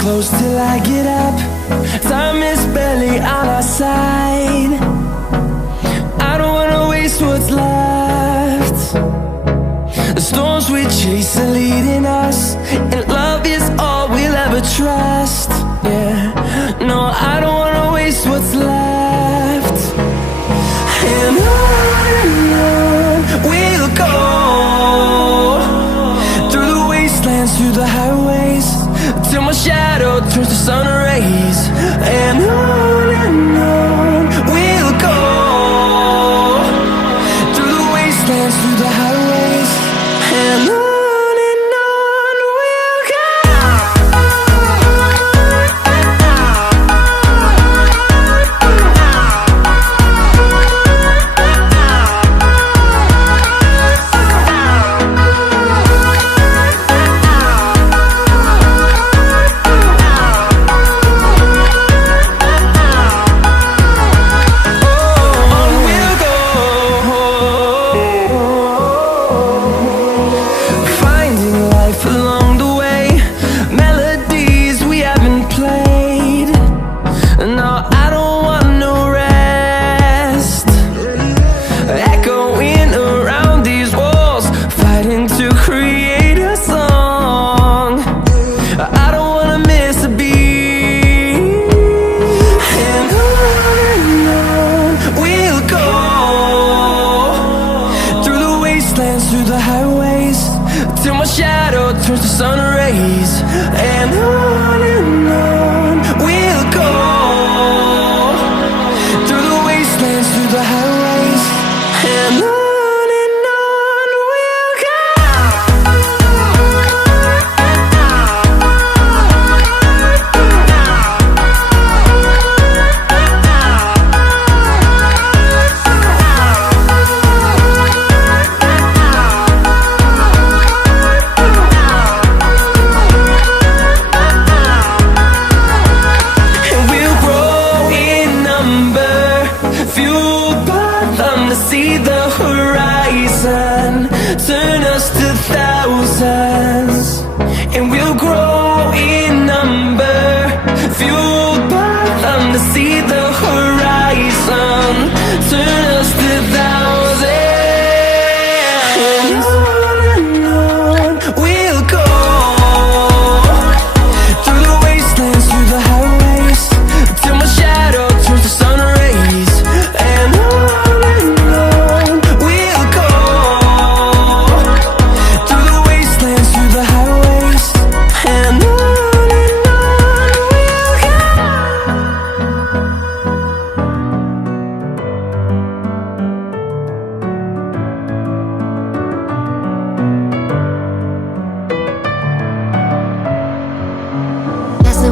close till I get up. Time is barely on our side. I don't wanna waste what's left. The storms we chase are leading us, and love is all we'll ever trust. Yeah, no, I don't wanna waste what's left. And on we'll go, through the wastelands, through the highways, till my shadow turns to sun rays. And on we'll go, through the wastelands, through the highways, and on we'll go. Through the highways, till my shadow turns to sun rays. And on we'll go, through the wastelands, through the highways, and on we'll go. See the horizon, turn us to thousands, and we'll grow in number, fueled by them. To see the horizon, turn us to thousands, and on we'll go, through the wastelands, through the highways, till my shadow turns to sun rays. And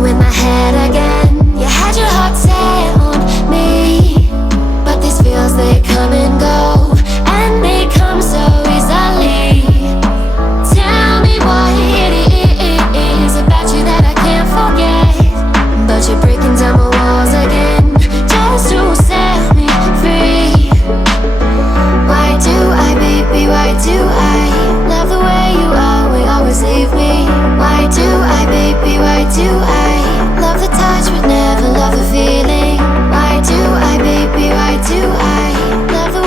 in my head again. You had your heart set on me, but these feels, they come and go, and they come so easily. Tell me what it is about you that I can't forget, but you're breaking down my walls again, just to set me free. Why do I, baby, why do I love the way you are, we always leave me? Why do I, baby, why do I love the touch but never love the feeling? Why do I, baby, why do I love the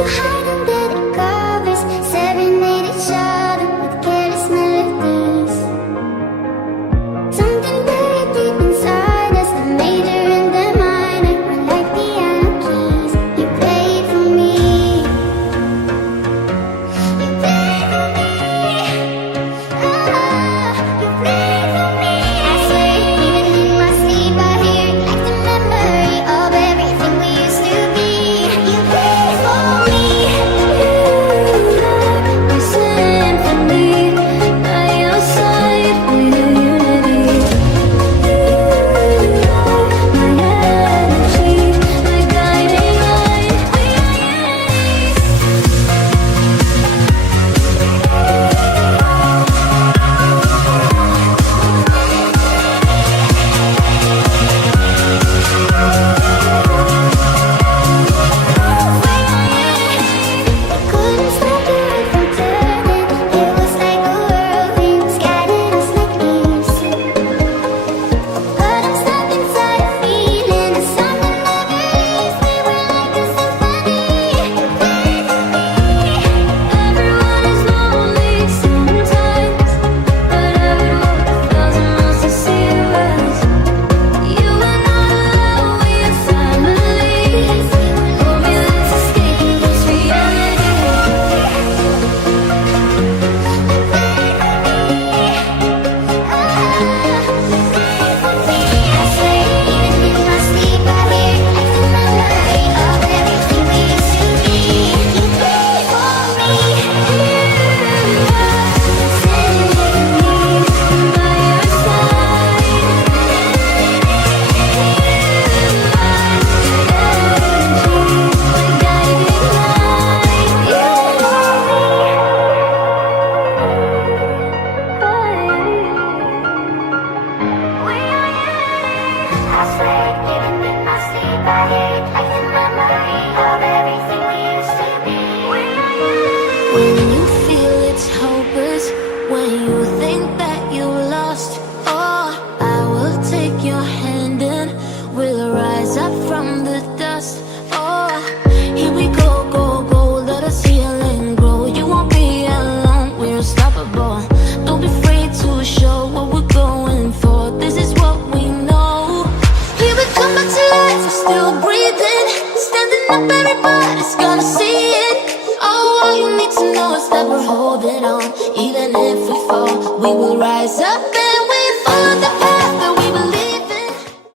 to hide under the covers, serenade each other with careless melodies. Something buried deep inside us, the major and the minor were like piano keys. You played for me. You played for me. Oh, you played for me. I swear, even in my sleep, I hear it like the memory of everything we used to be. You played for me. You are my symphony. By your side, we're unity. You are my energy, my guiding light. We are unity. Couldn't stop the earth from turning. It was like a whirlwind, scattered us like leaves. But I'm stuck inside a feeling, a song that never leaves. We were like a symphony. You played for me. Everyone is lonely sometimes, but I would walk 1,000 miles to see you rise. You were not alone, we are family. Hold me, let's escape this reality. I swear, even in my sleep, I hear it like the memory of everything we used to be. You played for me. You are symphony by your side. I swear, even in my sleep, I hear it like the memory of everything we used to be. When you feel it's hopeless, when you think that you lost, oh, I will take your hand and we'll rise up from the dust. Oh, here we go, go, go, let us heal and grow. You won't be alone, we're unstoppable. Don't be afraid to show what we're going for. This is what we know. Here we come back to life, we're still breathing. Standing up, everybody's gonna see it. Oh, all you need to know is